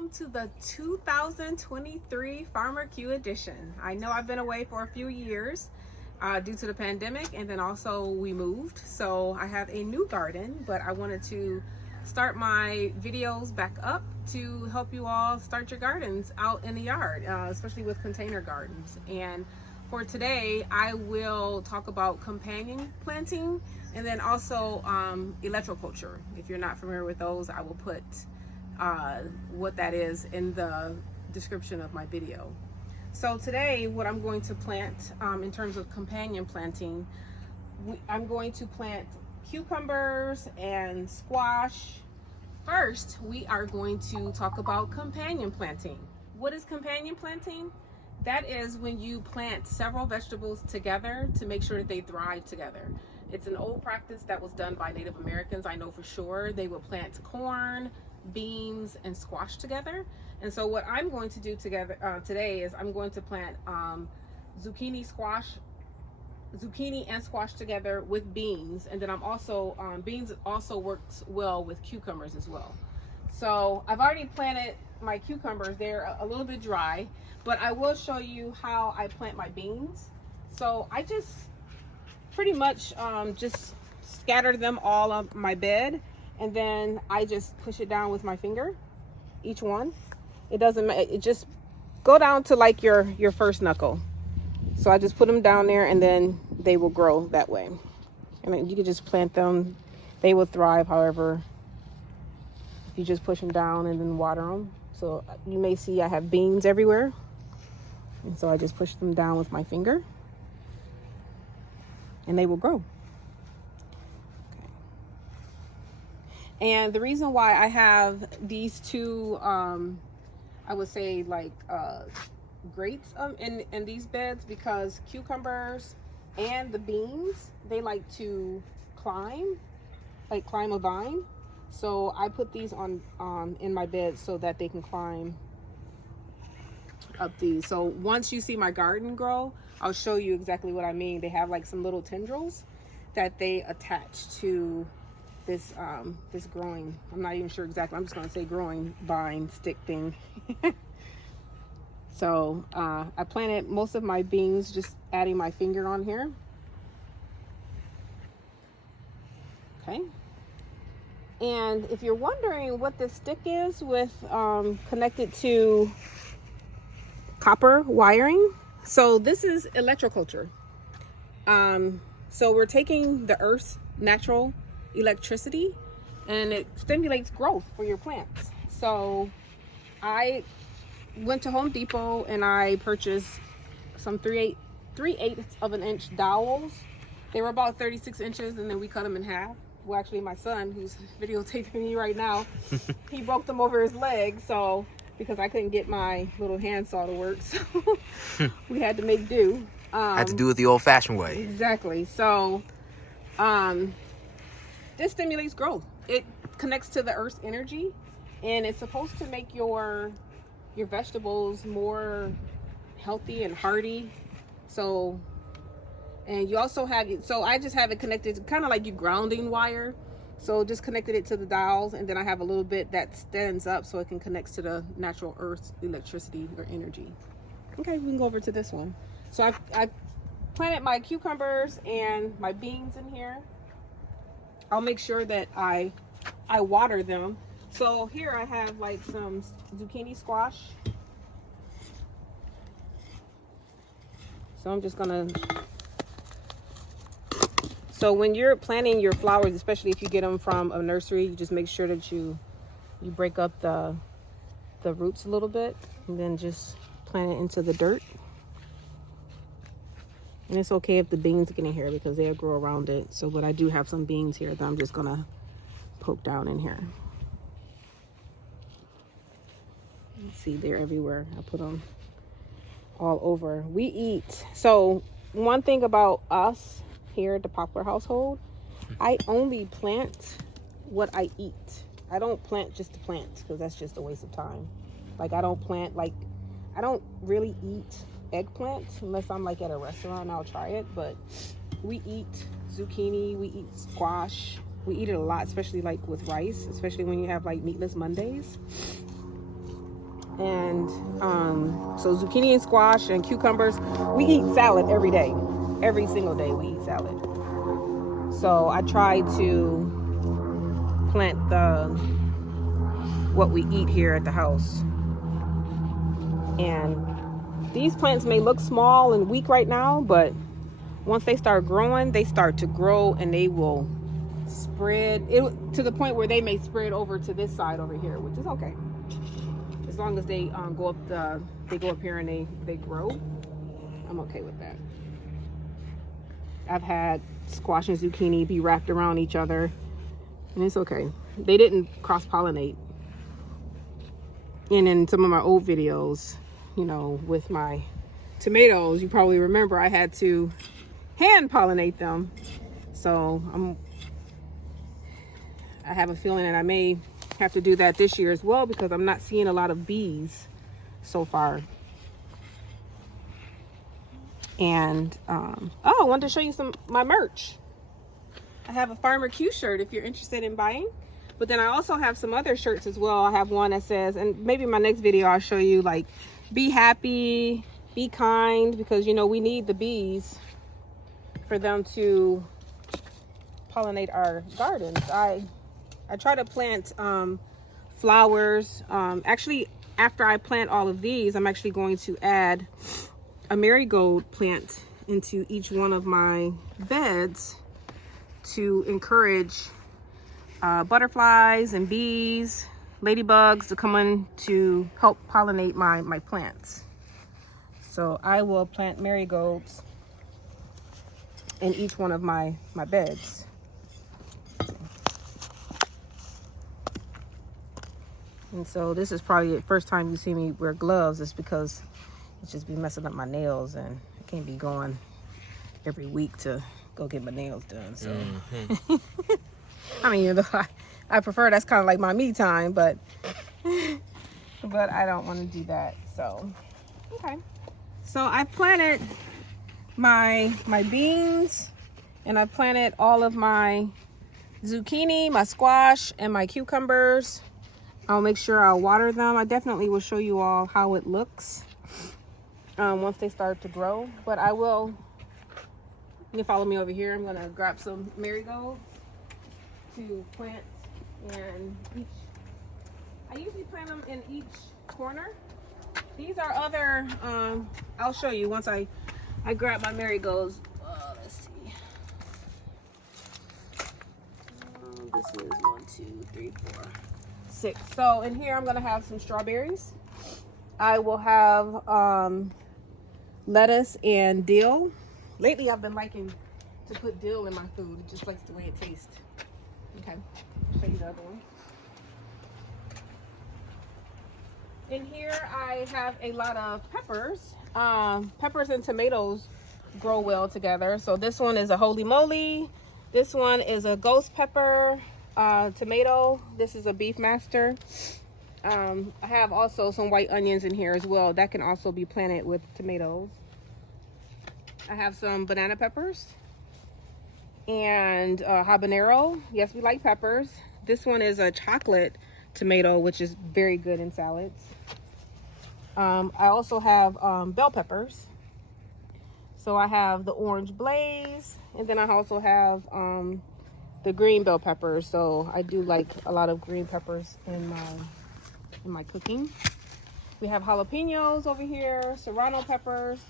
welcome to the 2023 Farmer Q edition. I know I've been away for a few years due to the pandemic, and then also we moved, so I have a new garden, but I wanted to start my videos back up to help you all start your gardens out in the yard, especially with container gardens. And for today, I will talk about companion planting and then also electroculture. If you're not familiar with those, I will put what that is in the description of my video. So today, what I'm going to plant in terms of companion planting, I'm going to plant cucumbers and squash. First, we are going to talk about companion planting. What is companion planting? That is when you plant several vegetables together to make sure that they thrive together. It's an old practice that was done by Native Americans. I know for sure they would plant corn, beans, and squash together. And so what I'm going to do today is I'm going to plant zucchini and squash together with beans, and then I'm also beans also works well with cucumbers as well. So I've already planted my cucumbers. They're a little bit dry, but I will show you how I plant my beans. So I just pretty much just scatter them all on my bed, and then I just push it down with my finger, each one. It doesn't matter, it just go down to like your first knuckle. So I just put them down there, and then they will grow that way. I mean, you can just plant them, they will thrive. However, if you just push them down and then water them. So you may see I have beans everywhere, and so I just push them down with my finger and they will grow. Okay. And the reason why I have these two I would say like grates in these beds, because cucumbers and the beans, they like to climb a vine. So I put these on in my bed so that they can climb up these. So once you see my garden grow, I'll show you exactly what I mean. They have like some little tendrils that they attach to this this growing, I'm not even sure exactly, I'm just going to say growing vine stick thing. So I planted most of my beans just adding my finger on here. Okay. And if you're wondering what this stick is with connected to copper wiring, so this is electroculture. So we're taking the Earth's natural electricity and it stimulates growth for your plants. So I went to Home Depot and I purchased some 3/8 of an inch dowels. They were about 36 inches, and then we cut them in half. Well, actually my son, who's videotaping me right now, he broke them over his leg, so because I couldn't get my little handsaw to work, so we had to make do. Had to do it the old-fashioned way. Exactly. So this stimulates growth. It connects to the Earth's energy, and it's supposed to make your vegetables more healthy and hardy. So, and you also have it, so I just have it connected kind of like you grounding wire. So just connected it to the dowels, and then I have a little bit that stands up so it can connect to the natural Earth's electricity or energy. Okay, we can go over to this one. So I've planted my cucumbers and my beans in here. I'll make sure that I water them. So here I have like some zucchini squash. So I'm just gonna, so when you're planting your flowers, especially if you get them from a nursery, you just make sure that you break up the roots a little bit, and then just plant it into the dirt. And it's okay if the beans get in here because they'll grow around it. So, but I do have some beans here that I'm just gonna poke down in here. See, they're everywhere. I put them all over. We eat. So one thing about us here at the Poplar household, I only plant what I eat. I don't plant just to plant, because that's just a waste of time. Like I don't plant, like I don't really eat eggplant unless I'm like at a restaurant and I'll try it. But we eat zucchini, we eat squash, we eat it a lot, especially like with rice, especially when you have like meatless Mondays. And so zucchini and squash and cucumbers. We eat salad every day. Every single day we eat salad. So I try to plant what we eat here at the house. And these plants may look small and weak right now, but once they start growing, they start to grow and they will spread it to the point where they may spread over to this side over here, which is okay. As long as they go up here and they grow, I'm okay with that. I've had squash and zucchini be wrapped around each other, and it's okay. They didn't cross-pollinate. And in some of my old videos, you know, with my tomatoes, you probably remember I had to hand pollinate them. So I have a feeling that I may have to do that this year as well, because I'm not seeing a lot of bees so far. And I wanted to show you my merch. I have a Farmer Q shirt if you're interested in buying. But then I also have some other shirts as well. I have one that says, and maybe in my next video I'll show you, like, be happy, be kind, because you know we need the bees for them to pollinate our gardens. I try to plant flowers. Actually, after I plant all of these, I'm actually going to add a marigold plant into each one of my beds to encourage butterflies and bees, ladybugs to come in to help pollinate my plants. So I will plant marigolds in each one of my beds. And so this is probably the first time you see me wear gloves. It's because it's just be messing up my nails, and I can't be going every week to go get my nails done. So I mean, you know, I prefer, that's kind of like my me time, but I don't want to do that. So okay, so I planted my beans, and I planted all of my zucchini, my squash, and my cucumbers. I'll make sure I'll water them. I definitely will show you all how it looks once they start to grow. But I will, you can follow me over here. I'm gonna grab some marigolds to plant in each. I usually plant them in each corner. These are other, I'll show you once I grab my marigolds. Let's see. This is 1, 2, 3, 4, 6. So in here I'm gonna have some strawberries. I will have lettuce and dill. Lately I've been liking to put dill in my food. It just likes the way it tastes. Okay, I'll show you the other one. In here I have a lot of peppers. Peppers and tomatoes grow well together. So this one is a holy moly. This one is a ghost pepper tomato. This is a beef master. I have also some white onions in here as well. That can also be planted with tomatoes. I have some banana peppers and habanero. Yes, we like peppers. This one is a chocolate tomato, which is very good in salads. I also have bell peppers. So I have the orange blaze, and then I also have the green bell peppers. So I do like a lot of green peppers in my cooking. We have jalapenos over here, serrano peppers,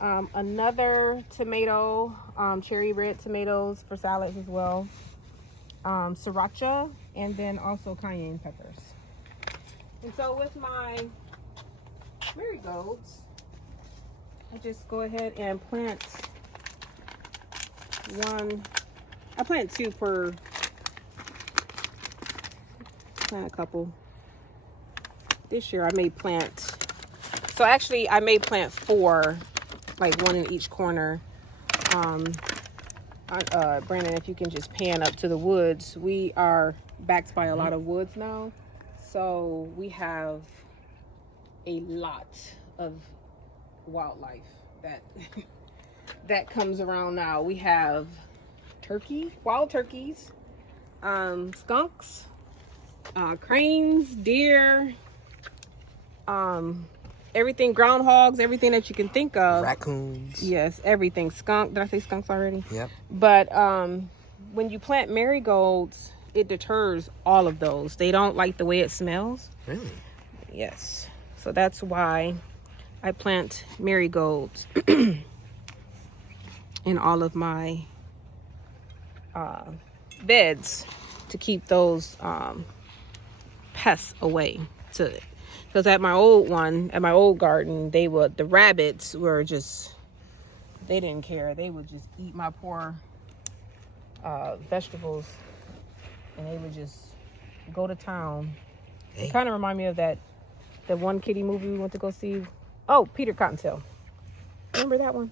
another tomato, cherry red tomatoes for salads as well, sriracha, and then also cayenne peppers. And so with my marigolds, I just go ahead and plant one. I plant two per, plant a couple. This year I may plant, so actually I may plant 4, like one in each corner. Brandon, if you can just pan up to the woods. We are backed by a lot of woods now, so we have a lot of wildlife that comes around now. We have wild turkeys, skunks, cranes, deer, everything, groundhogs, everything that you can think of. Raccoons. Yes, everything. Skunk. Did I say skunks already? Yep. But when you plant marigolds, it deters all of those. They don't like the way it smells. Really? Yes. So that's why I plant marigolds in all of my beds to keep those pests away. Because at my old garden, the rabbits were just, they didn't care. They would just eat my poor vegetables, and they would just go to town. Hey. It kind of reminded me of that one kitty movie we went to go see. Oh, Peter Cottontail. Remember that one?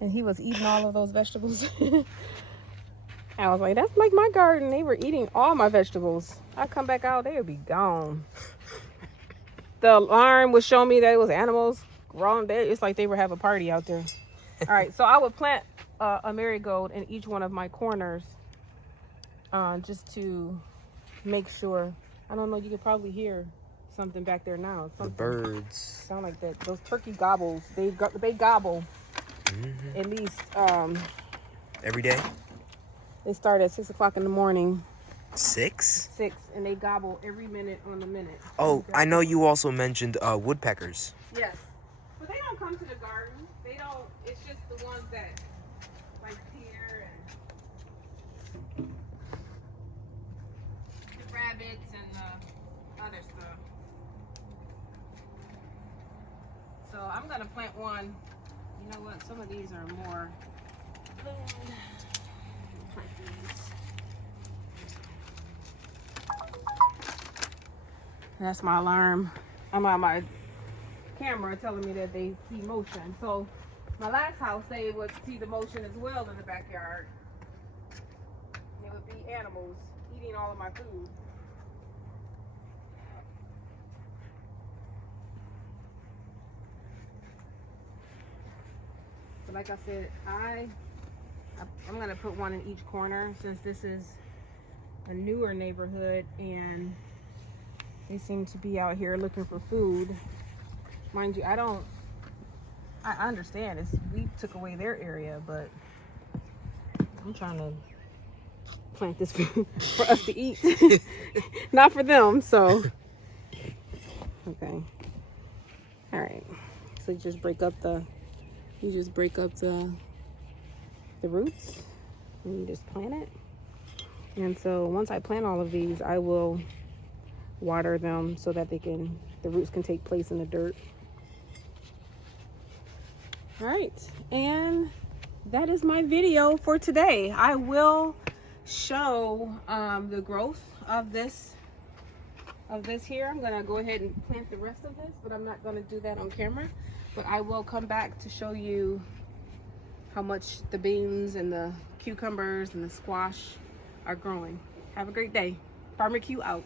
And he was eating all of those vegetables. I was like, that's like my garden. They were eating all my vegetables. I come back out, they would be gone. The alarm would show me that it was animals wrong there. It's like they would have a party out there. All right, so I would plant a marigold in each one of my corners, just to make sure. I don't know, you could probably hear something back there now. The birds sound like that. Those turkey gobbles. They gobble. Mm-hmm. At least every day. they start at 6 o'clock in the morning. 6? 6, and they gobble every minute on the minute. Oh, I know you also mentioned woodpeckers. Yes, but they don't come to the garden. They don't. It's just the ones that like here and the rabbits and the other stuff. So I'm gonna plant one. You know what? Some of these are more. Plant these. That's my alarm. I'm on my camera telling me that they see motion. So my last house, they would see the motion as well in the backyard. It would be animals eating all of my food. So like I said, I'm gonna put one in each corner since this is a newer neighborhood and they seem to be out here looking for food. Mind you, I understand we took away their area, but I'm trying to plant this food for us to eat, not for them. So, okay, all right. So you just break up the roots, and you just plant it. And so once I plant all of these, I will water them so that the roots can take place in the dirt. All right, and that is my video for today. I will show the growth of this here. I'm gonna go ahead and plant the rest of this, but I'm not gonna do that on camera. But I will come back to show you how much the beans and the cucumbers and the squash are growing. Have a great day. Farmer Q out.